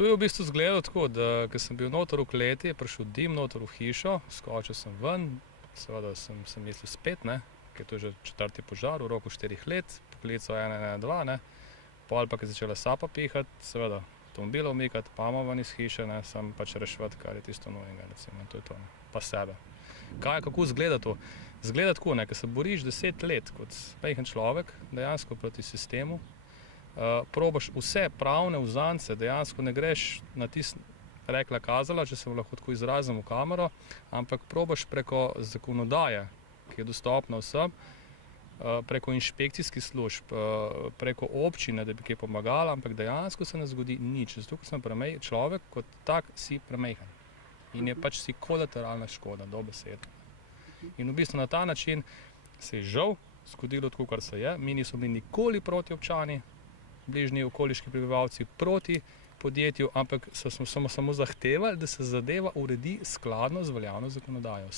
To je v bistvu izgledalo tako, da ko sem bil noter v kleti, je prišel dim noter v hišo, skočil sem ven, seveda sem mislil spet, ker to je že 4. požar v roku 4 let, poklical 112, pol pa, ko je začela sapa pihati, seveda avtomobile umikati, mamo ven iz hiše, sem pač reševati, kar je tisto nujnega, recimo, to je to, pa sebe. Kako izgleda to? Izgleda tako, ko se boriš 10 let kot majhen človek, dejansko proti sistemu, probaš vse pravne uzance, dejansko ne greš na tisto rekla kazala, če se lahko tako izrazim v kamero, ampak probaš preko zakonodaje, ki je dostopna vsem, preko inšpekcijskih služb, preko občine, da bi kaj pomagala, ampak dejansko se ne zgodi nič. Zato, ker sem človek, kot tak si premajhen. In je pač si kolateralna škoda, dobesedno. In v bistvu na ta način se je žal zgodilo tako, kar se je. Mi nismo bili nikoli proti občani, bližnji okoliški prebivalci proti podjetju, ampak smo samo zahtevali, da se zadeva uredi skladno z veljavno zakonodajo.